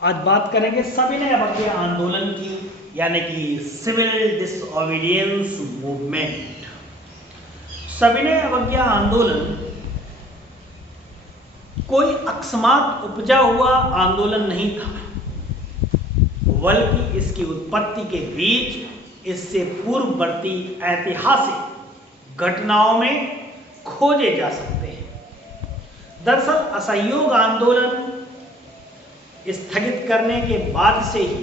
आज बात करेंगे सविनय अवज्ञा आंदोलन की, यानी कि सिविल डिसओबीडियंस मूवमेंट। सविनय अवज्ञा आंदोलन कोई अकस्मात उपजा हुआ आंदोलन नहीं था, बल्कि इसकी उत्पत्ति के बीच इससे पूर्ववर्ती ऐतिहासिक घटनाओं में खोजे जा सकते हैं। दरअसल असहयोग आंदोलन स्थगित करने के बाद से ही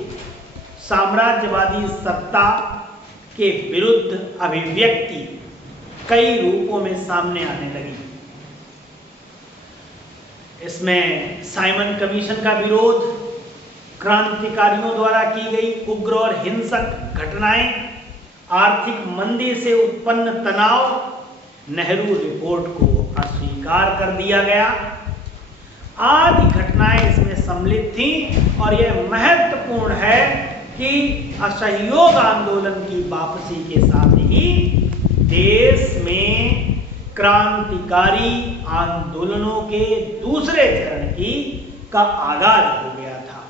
साम्राज्यवादी सत्ता के विरुद्ध अभिव्यक्ति कई रूपों में सामने आने लगी। इसमें साइमन कमीशन का विरोध, क्रांतिकारियों द्वारा की गई उग्र और हिंसक घटनाएं, आर्थिक मंदी से उत्पन्न तनाव, नेहरू रिपोर्ट को अस्वीकार कर दिया गया आदि घटनाएं इसमें सम्मिलित थीं। और यह महत्वपूर्ण है कि असहयोग आंदोलन की वापसी के साथ ही देश में क्रांतिकारी आंदोलनों के दूसरे चरण का आगाज हो गया था।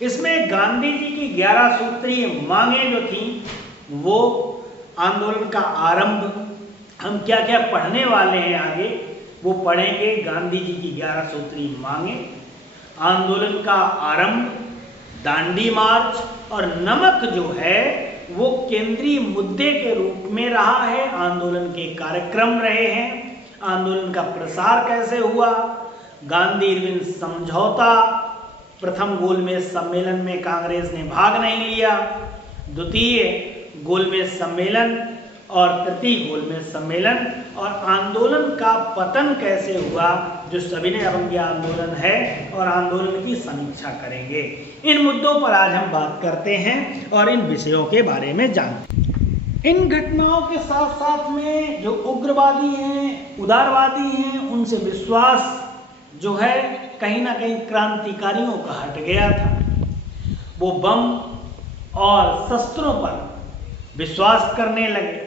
इसमें गांधी जी की 11 सूत्रीय मांगें जो थीं, वो आंदोलन का आरंभ, हम क्या क्या पढ़ने वाले हैं आगे वो पढ़ेंगे। गांधी जी की 11 सूत्रीय मांगें, आंदोलन का आरंभ, दांडी मार्च और नमक जो है वो केंद्रीय मुद्दे के रूप में रहा है, आंदोलन के कार्यक्रम रहे हैं। आंदोलन का प्रसार कैसे हुआ, गांधी इरविन समझौता, प्रथम गोलमेज सम्मेलन में कांग्रेस ने भाग नहीं लिया, द्वितीय गोलमेज सम्मेलन और तृतीय गोलमेज सम्मेलन, और आंदोलन का पतन कैसे हुआ जो सविनय अवज्ञा आंदोलन है, और आंदोलन की समीक्षा करेंगे। इन मुद्दों पर आज हम बात करते हैं और इन विषयों के बारे में जानते हैं। इन घटनाओं के साथ साथ में जो उग्रवादी हैं, उदारवादी हैं, उनसे विश्वास जो है कहीं ना कहीं क्रांतिकारियों का हट गया था। वो बम और शस्त्रों पर विश्वास करने लगे।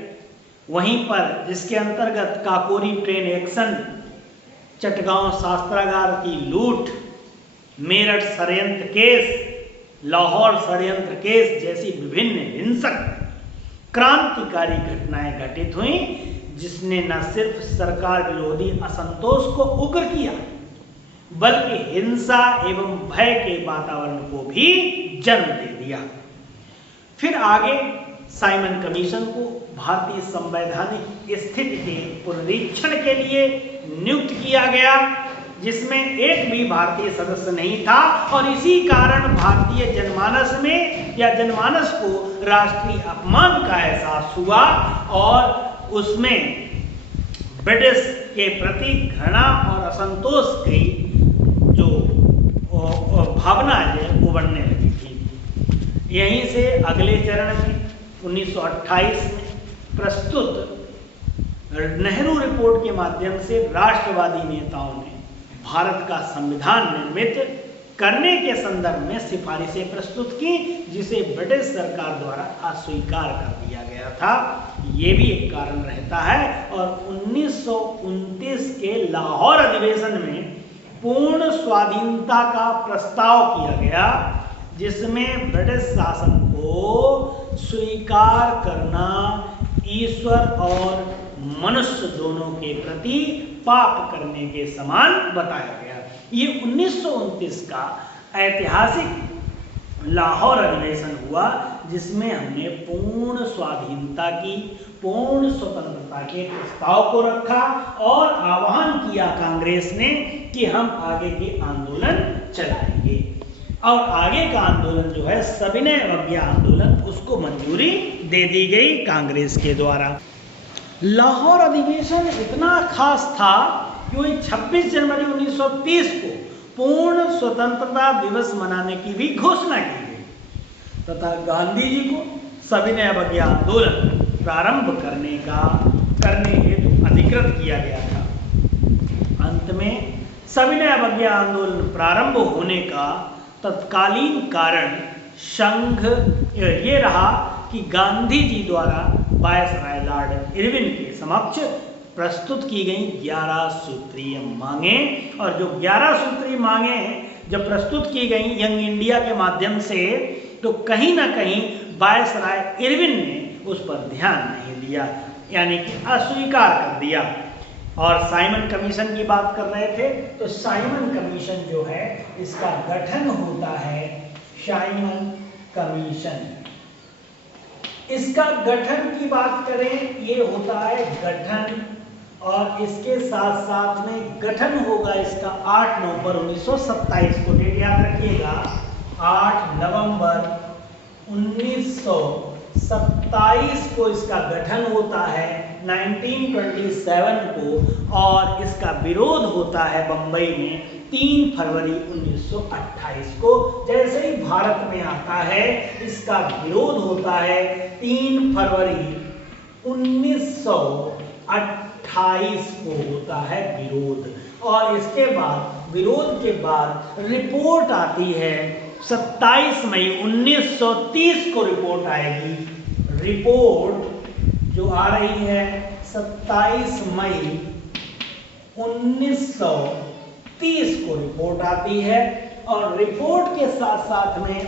वहीं पर जिसके अंतर्गत काकोरी ट्रेन एक्शन, चटगांव शास्त्रागार की लूट, मेरठ षड्यंत्र केस, लाहौर षड्यंत्र केस जैसी विभिन्न हिंसक क्रांतिकारी घटनाएं घटित हुई, जिसने न सिर्फ सरकार विरोधी असंतोष को उग्र किया, बल्कि हिंसा एवं भय के वातावरण को भी जन्म दे दिया। फिर आगे साइमन कमीशन को भारतीय संवैधानिक स्थिति के पुनरीक्षण के लिए नियुक्त किया गया, जिसमें एक भी भारतीय सदस्य नहीं था, और इसी कारण भारतीय जनमानस में या जनमानस को राष्ट्रीय अपमान का एहसास हुआ और उसमें ब्रिटिश के प्रति घृणा और असंतोष की जो भावना है उभरने लगी थी। यहीं से अगले चरण में 1928 में प्रस्तुत नेहरू रिपोर्ट के माध्यम से राष्ट्रवादी नेताओं ने भारत का संविधान निर्मित करने के संदर्भ में सिफारिशें प्रस्तुत की, जिसे ब्रिटिश सरकार द्वारा अस्वीकार कर दिया गया था। ये भी एक कारण रहता है। और 1929 के लाहौर अधिवेशन में पूर्ण स्वाधीनता का प्रस्ताव किया गया, जिसमें ब्रिटिश शासन को स्वीकार करना ईश्वर और मनुष्य दोनों के प्रति पाप करने के समान बताया गया। ये 1929 का ऐतिहासिक लाहौर अधिवेशन हुआ, जिसमें हमने पूर्ण स्वाधीनता की, पूर्ण स्वतंत्रता के प्रस्ताव को रखा और आह्वान किया कांग्रेस ने कि हम आगे के आंदोलन चलाएंगे। और आगे का आंदोलन जो है सविनय अवज्ञा आंदोलन, उसको मंजूरी दे दी गई कांग्रेस के द्वारा। लाहौर अधिवेशन इतना खास था कि वही 26 जनवरी 1930 को पूर्ण स्वतंत्रता दिवस मनाने की भी घोषणा की गई तथा गांधी जी को सविनय अवज्ञा आंदोलन प्रारंभ करने हेतु अधिकृत किया गया था। अंत में सविनय अवज्ञा आंदोलन प्रारंभ होने का तत्कालीन कारण संघ ये रहा कि गांधी जी द्वारा वायसराय लॉर्ड इरविन के समक्ष प्रस्तुत की गई 11 सूत्रीय मांगें, और जो 11 सूत्रीय मांगें हैं जब प्रस्तुत की गई यंग इंडिया के माध्यम से, तो कहीं ना कहीं वायसराय इरविन ने उस पर ध्यान नहीं दिया, यानी कि अस्वीकार कर दिया। और साइमन कमीशन की बात कर रहे थे, तो साइमन कमीशन जो है इसका गठन होता है साइमन कमीशन। इसका गठन की बात करें, ये होता है गठन, और इसके साथ साथ में गठन होगा इसका 8 नवंबर 1927 को, डेट याद रखिएगा, 8 नवंबर 1927 को इसका गठन होता है 1927 को, और इसका विरोध होता है बंबई में 3 फरवरी 1928 को। जैसे ही भारत में आता है इसका विरोध होता है 3 फरवरी 1928 को होता है विरोध, और इसके बाद विरोध के बाद रिपोर्ट आती है 27 मई 1930 को रिपोर्ट आएगी। रिपोर्ट जो आ रही है 27 मई 1930 को रिपोर्ट आती है, और रिपोर्ट के साथ साथ में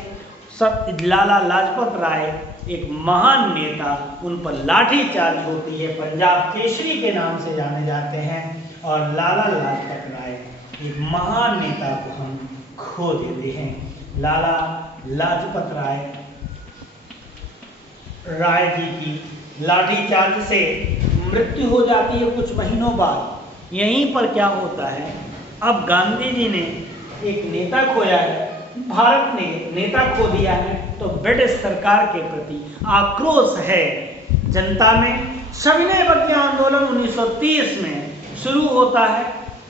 लाला लाजपत राय एक महान नेता, उन पर लाठीचार्ज होती है, पंजाब केसरी के नाम से जाने जाते हैं, और लाला लाजपत राय एक महान नेता को हम खो देते हैं। लाला लाजपत राय जी की लाठीचार्ज से मृत्यु हो जाती है कुछ महीनों बाद। यहीं पर क्या होता है, अब गांधी जी ने एक नेता खोया है, भारत ने नेता खो दिया है, तो ब्रिटिश सरकार के प्रति आक्रोश है जनता में। सविनय अवज्ञा आंदोलन 1930 में शुरू होता है,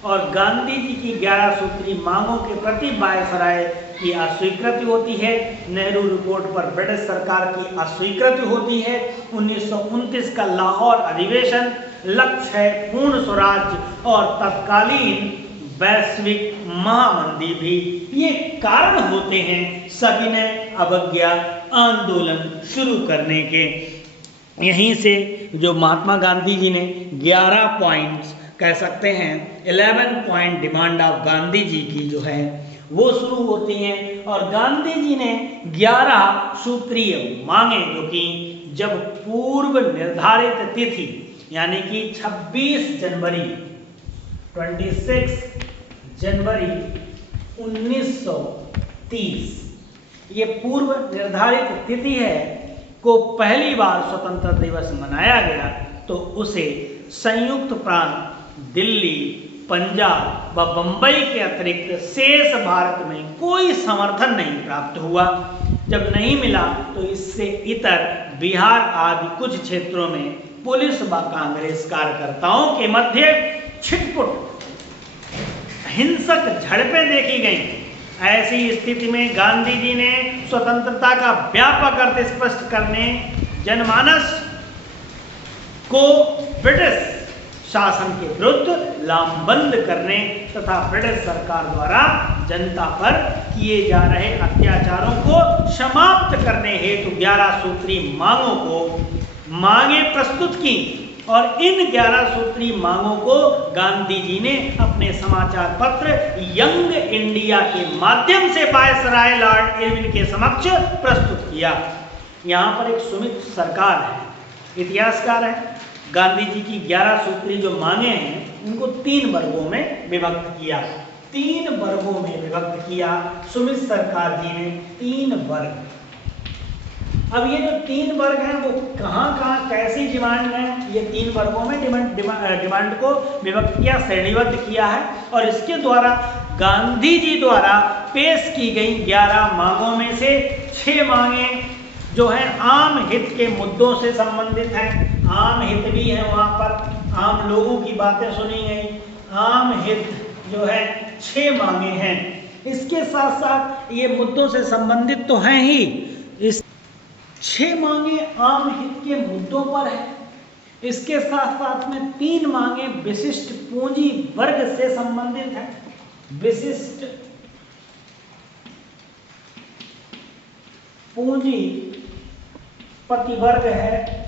और गांधी जी की 11 सूत्री मांगों के प्रति वायसराय की अस्वीकृति होती है। नेहरू रिपोर्ट पर ब्रिटिश सरकार की अस्वीकृति होती है। 1929 का लाहौर अधिवेशन, लक्ष्य है पूर्ण स्वराज्य और तत्कालीन वैश्विक महामंदी भी, ये कारण होते हैं सविनय अवज्ञा आंदोलन शुरू करने के। यहीं से जो महात्मा गांधी जी ने 11 पॉइंट्स, कह सकते हैं 11 point demand of Gandhi ji की जो है वो शुरू होती हैं, और गांधी जी ने 11 सूत्रीय मांगे, जो कि जब पूर्व निर्धारित तिथि यानी कि 26 जनवरी 1930 ये पूर्व निर्धारित तिथि है को पहली बार स्वतंत्रता दिवस मनाया गया, तो उसे संयुक्त प्रांत दिल्ली, पंजाब व बंबई के अतिरिक्त शेष भारत में कोई समर्थन नहीं प्राप्त हुआ। जब नहीं मिला तो इससे इतर बिहार आदि कुछ क्षेत्रों में पुलिस व कांग्रेस कार्यकर्ताओं के मध्य छिटपुट हिंसक झड़पें देखी गईं। ऐसी स्थिति में गांधी जी ने स्वतंत्रता का व्यापक अर्थ स्पष्ट करने, जनमानस को ब्रिटिश शासन के विरुद्ध लामबंद करने तथा ब्रिटिश सरकार द्वारा जनता पर किए जा रहे अत्याचारों को समाप्त करने हेतु 11 सूत्री मांगों को प्रस्तुत की, और इन 11 सूत्री मांगों को गांधी जी ने अपने समाचार पत्र यंग इंडिया के माध्यम से वायसराय लॉर्ड इरविन के समक्ष प्रस्तुत किया। यहाँ पर एक सुमित सरकार है, इतिहासकार है। गांधी जी की 11 सूत्री जो मांगे हैं उनको 3 वर्गों में विभक्त किया, 3 वर्गों में विभक्त किया सुमित सरकार जी ने, 3 वर्ग। अब ये जो 3 वर्ग हैं वो कहाँ कैसी डिमांड है, ये 3 वर्गों में डिमांड को विभक्त किया, श्रेणीबद्ध किया है, और इसके द्वारा गांधी जी द्वारा पेश की गई 11 मांगों में से 6 मांगे जो हैं आम हित के मुद्दों से संबंधित हैं। आम हित भी है, वहाँ पर आम लोगों की बातें सुनी गई, आम हित जो है 6 मांगे हैं। इसके साथ साथ ये मुद्दों से संबंधित तो हैं ही, इस 6 मांगे आम हित के मुद्दों पर है। इसके साथ साथ में 3 मांगे विशिष्ट पूंजी वर्ग से संबंधित है। विशिष्ट पूंजी पति वर्ग है,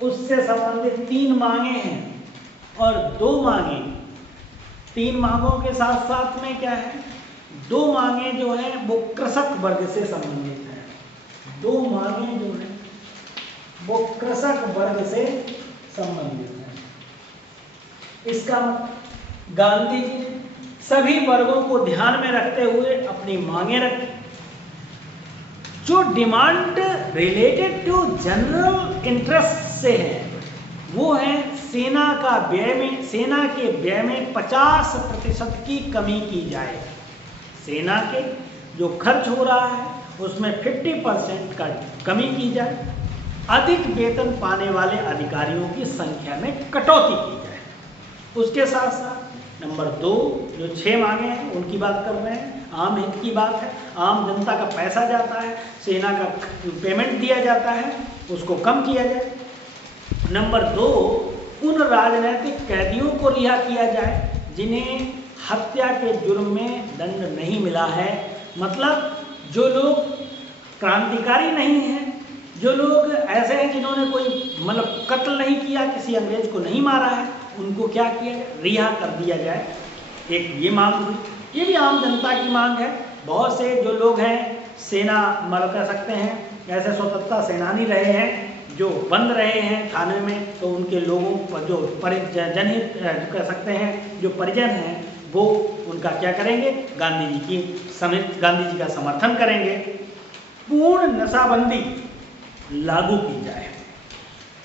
उससे संबंधित 3 मांगे हैं, और 2 मांगे 3 मांगों के साथ साथ में क्या है, 2 मांगे जो है वो कृषक वर्ग से संबंधित है। 2 मांगे जो है वो कृषक वर्ग से संबंधित है। इसका गांधी जी ने सभी वर्गों को ध्यान में रखते हुए अपनी मांगे रखी। जो demand related to general interest से है वो है सेना के व्यय में 50% की कमी की जाए। सेना के जो खर्च हो रहा है उसमें 50% का कमी की जाए। अधिक वेतन पाने वाले अधिकारियों की संख्या में कटौती की जाए। उसके साथ साथ नंबर 2 जो 6 मांगे हैं उनकी बात कर रहे हैं, आम हित की बात है। आम जनता का पैसा जाता है, सेना का पेमेंट दिया जाता है, उसको कम किया जाए। नंबर 2 उन राजनीतिक कैदियों को रिहा किया जाए जिन्हें हत्या के जुर्म में दंड नहीं मिला है। मतलब जो लोग क्रांतिकारी नहीं हैं, जो लोग ऐसे हैं जिन्होंने कोई मतलब कत्ल नहीं किया, किसी अंग्रेज को नहीं मारा है, उनको क्या किया जाए, रिहा कर दिया जाए। एक ये मांग हुई। ये भी आम जनता की मांग है। बहुत से जो लोग हैं सेना मतलब कह सकते हैं ऐसे स्वतंत्रता सेनानी रहे हैं जो बंद रहे हैं थाने में, तो उनके लोगों पर जो जनहित कह सकते हैं जो परिजन हैं वो उनका क्या करेंगे, गांधी जी का समर्थन करेंगे। पूर्ण नशाबंदी लागू की जाए।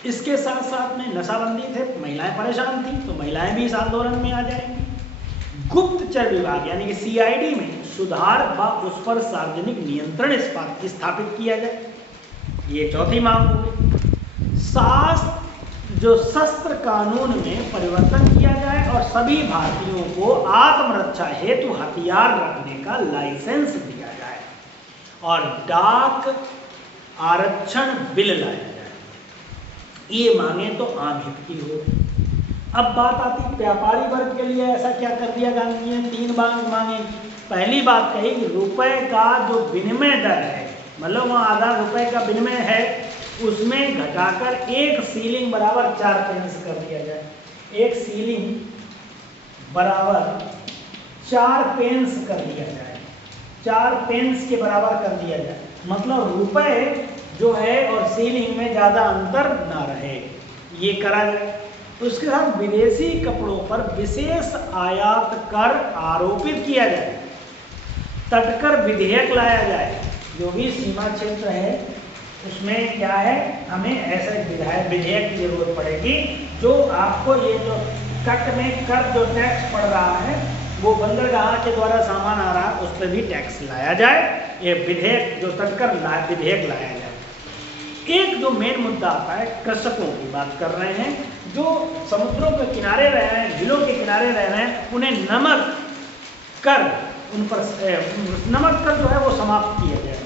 इसके साथ साथ में नशाबंदी थे, महिलाएं परेशान थी तो महिलाएं भी इस आंदोलन में आ जाएंगी। गुप्तचर विभाग यानी कि CID में सुधार व उस पर सार्वजनिक नियंत्रण स्थापित किया जाए। ये चौथी मांग हो गई। शस्त्र कानून में परिवर्तन किया जाए और सभी भारतीयों को आत्मरक्षा हेतु हथियार रखने का लाइसेंस दिया जाए और डाक आरक्षण बिल लाया जाए। ये मांगे तो आम हित की हो। अब बात आती व्यापारी वर्ग के लिए ऐसा क्या कर दिया गांधी ने, 3 मांगे। पहली बात कही कि रुपए का जो विनिमय दर है, मतलब वहाँ आधा रुपए का विनिमय है, उसमें घटाकर 1 सीलिंग बराबर 4 पेंस कर दिया जाए। 1 सीलिंग बराबर 4 पेंस कर दिया जाए। 4 पेंस के बराबर कर दिया जाए, मतलब रुपए जो है और सीलिंग में ज़्यादा अंतर ना रहे, ये करा जाए। उसके साथ विदेशी कपड़ों पर विशेष आयात कर आरोपित किया जाए। तटकर विधेयक लाया जाए। जो भी सीमा क्षेत्र है उसमें क्या है, हमें ऐसे विधेयक की जरूरत पड़ेगी जो आपको ये जो कट में कर जो टैक्स पड़ रहा है वो बंदरगाह के द्वारा सामान आ रहा है उस पर भी टैक्स लाया जाए। ये विधेयक जो तटकर विधेयक लाया जाए। एक जो मेन मुद्दा आता है, कृषकों की बात कर रहे हैं जो समुद्रों के किनारे रह रहे हैं, झीलों के किनारे रह रहे हैं, उन्हें नमक कर जो है वो समाप्त किया जाए।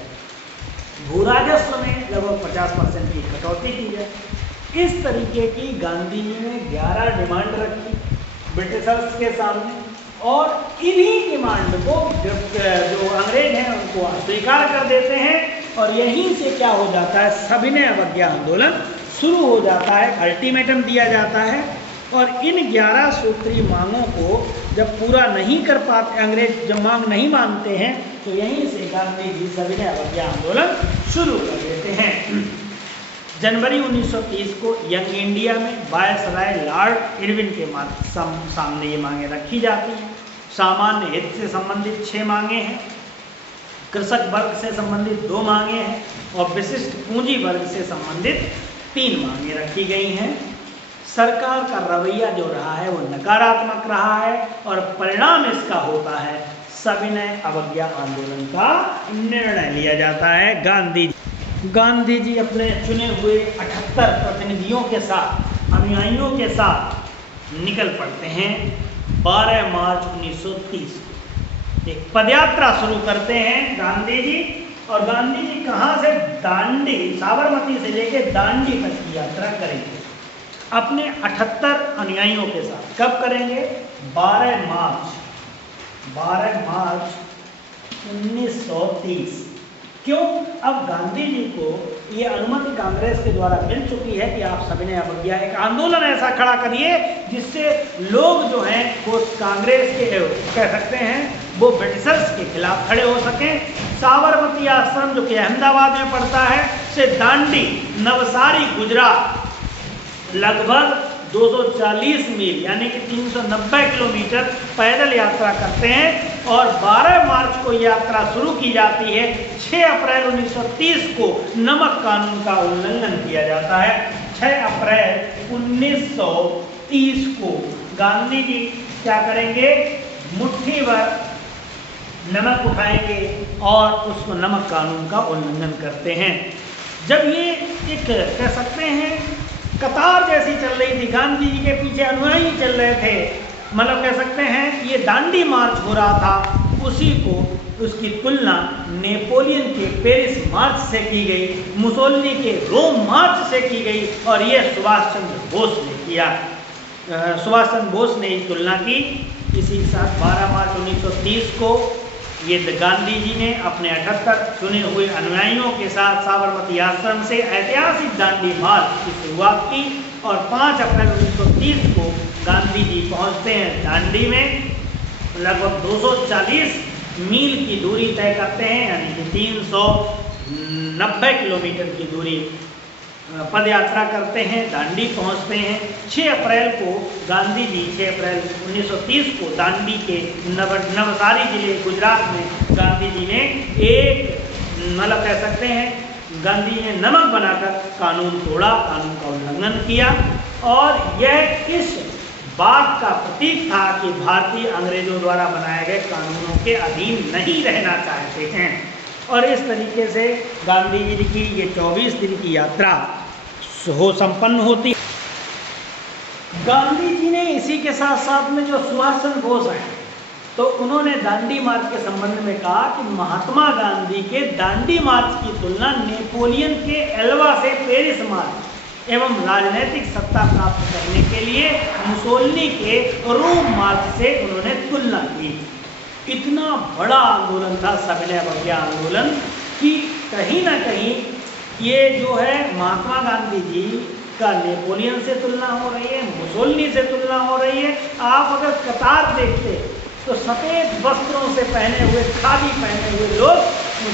भूराजस्व में लगभग 50% की कटौती की जाए। इस तरीके की गांधी जी ने 11 डिमांड रखी ब्रिटिशर्स के सामने और इन्हीं डिमांड को जो अंग्रेज हैं उनको स्वीकार कर देते हैं और यहीं से क्या हो जाता है, सविनय अवज्ञा आंदोलन शुरू हो जाता है। अल्टीमेटम दिया जाता है और इन 11 सूत्री मांगों को जब पूरा नहीं कर पाते, अंग्रेज जब मांग नहीं मानते हैं तो यहीं से गांधी जी सविनय अवज्ञा आंदोलन शुरू कर देते हैं। जनवरी 1930 को यंग इंडिया में वायसराय लॉर्ड इरविन के सामने ये मांगे रखी जाती हैं। सामान्य हित से संबंधित 6 मांगे हैं, कृषक वर्ग से संबंधित 2 मांगे हैं और विशिष्ट पूंजी वर्ग से संबंधित 3 मांगे रखी गई हैं। सरकार का रवैया जो रहा है वो नकारात्मक रहा है और परिणाम इसका होता है सविनय अवज्ञा आंदोलन का निर्णय लिया जाता है। गांधी जी अपने चुने हुए 78 प्रतिनिधियों के साथ, अनुयायियों के साथ निकल पड़ते हैं। 12 मार्च 1930 को एक पदयात्रा शुरू करते हैं गांधी जी। और गांधी जी कहाँ से, दांडी, साबरमती से लेकर दांडी तक की यात्रा करेंगे अपने 78 अनुयायियों के साथ। कब करेंगे, 12 मार्च 1930। क्यों, अब गांधी जी को ये अनुमति कांग्रेस के द्वारा मिल चुकी है कि आप सविनय अवज्ञा एक आंदोलन ऐसा खड़ा करिए जिससे लोग जो हैं वो कांग्रेस के कह सकते हैं वो ब्रिटिशर्स के खिलाफ खड़े हो सकें। साबरमती आश्रम जो कि अहमदाबाद में पड़ता है से दांडी नवसारी गुजरात लगभग 240 मील यानी कि 390 किलोमीटर पैदल यात्रा करते हैं और 12 मार्च को यात्रा शुरू की जाती है। 6 अप्रैल 1930 को नमक कानून का उल्लंघन किया जाता है। 6 अप्रैल 1930 को गांधी जी क्या करेंगे, मुट्ठी भर नमक उठाएंगे और उसको नमक कानून का उल्लंघन करते हैं। जब ये एक कह सकते हैं कतार जैसी चल रही थी, गांधी जी के पीछे अनुयायी चल रहे थे, मतलब कह सकते हैं ये दांडी मार्च हो रहा था, उसी को उसकी तुलना नेपोलियन के पेरिस मार्च से की गई, मुसोलिनी के रोम मार्च से की गई और ये सुभाष चंद्र बोस ने किया। सुभाष चंद्र बोस ने इस तुलना की। इसी साल 12 मार्च 1930 को ये गांधी जी ने अपने 78 चुने हुए अनुयायियों के साथ साबरमती आश्रम से ऐतिहासिक दांडी मार्च की शुरुआत की और 5 अप्रैल 1930 को गांधी जी पहुंचते हैं दांडी में। लगभग 240 मील की दूरी तय करते हैं यानी कि 390 किलोमीटर की दूरी पद यात्रा करते हैं, दांडी पहुंचते हैं। 6 अप्रैल को गांधी जी 6 अप्रैल 1930 को दांडी के नवसारी जिले गुजरात में गांधी जी ने एक मतलब कह सकते हैं गांधी ने नमक बनाकर कानून तोड़ा, कानून का उल्लंघन किया और यह इस बात का प्रतीक था कि भारतीय अंग्रेजों द्वारा बनाए गए कानूनों के अधीन नहीं रहना चाहते हैं। और इस तरीके से गांधी जी की ये 24 दिन की यात्रा संपन्न होती। गांधी जी ने इसी के साथ साथ में जो सुभाष चंद्र बोस हैं तो उन्होंने दांडी मार्च के संबंध में कहा कि महात्मा गांधी के दांडी मार्च की तुलना नेपोलियन के एल्वा से पेरिस मार्च एवं राजनीतिक सत्ता प्राप्त करने के लिए मुसोलिनी के रोम मार्च से उन्होंने तुलना की। इतना बड़ा आंदोलन था सविनय अवज्ञा आंदोलन कि कहीं ना कहीं ये जो है महात्मा गांधी जी का नेपोलियन से तुलना हो रही है, मुसोलिनी से तुलना हो रही है। आप अगर कतार देखते तो सफ़ेद वस्त्रों से पहने हुए, खादी पहने हुए लोग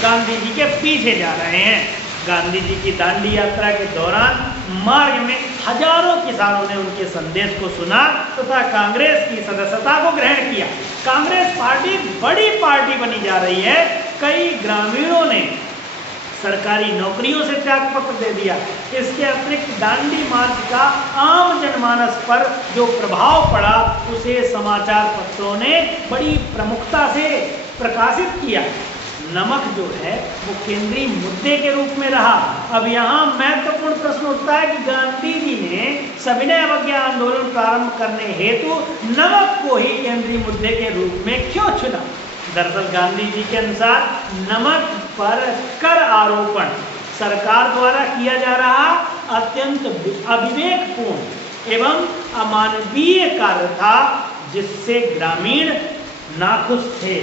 गांधी जी के पीछे जा रहे हैं। गांधी जी की दांडी यात्रा के दौरान मार्ग में हजारों किसानों ने उनके संदेश को सुना तथा कांग्रेस की सदस्यता को ग्रहण किया। कांग्रेस पार्टी बड़ी पार्टी बनी जा रही है। कई ग्रामीणों ने सरकारी नौकरियों से त्यागपत्र दे दिया। इसके अतिरिक्त दांडी मार्च का आम जनमानस पर जो प्रभाव पड़ा उसे समाचार पत्रों ने बड़ी प्रमुखता से प्रकाशित किया। नमक जो है वो केंद्रीय मुद्दे के रूप में रहा। अब यहाँ महत्वपूर्ण प्रश्न उठता है कि गांधी जी ने सविनय अवज्ञा आंदोलन प्रारंभ करने हेतु नमक को ही केंद्रीय मुद्दे के रूप में क्यों चुना। दरअसल गांधी जी के अनुसार नमक पर कर आरोपण सरकार द्वारा किया जा रहा अत्यंत अविवेकपूर्ण एवं अमानवीय कार्य था, जिससे ग्रामीण नाखुश थे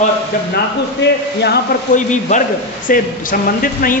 और जब नाखुश थे यहाँ पर कोई भी वर्ग से संबंधित नहीं